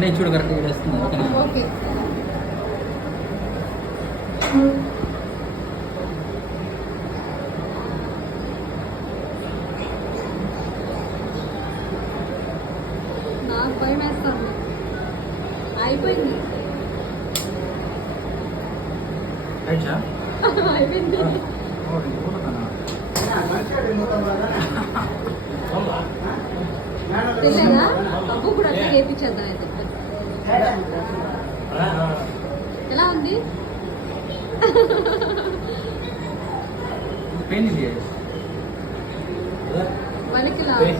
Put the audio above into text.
నేను చూడు కరెక్ట్గా వేస్తుంది. ఓకే నాకు భయం వేస్తుంది. అయిపోయింది అయిపోయింది. తెలియదా అబ్బు కూడా అట్లా చేయించేద్దాం అయితే. ఎలా ఉంది? వాళ్ళకి లాభం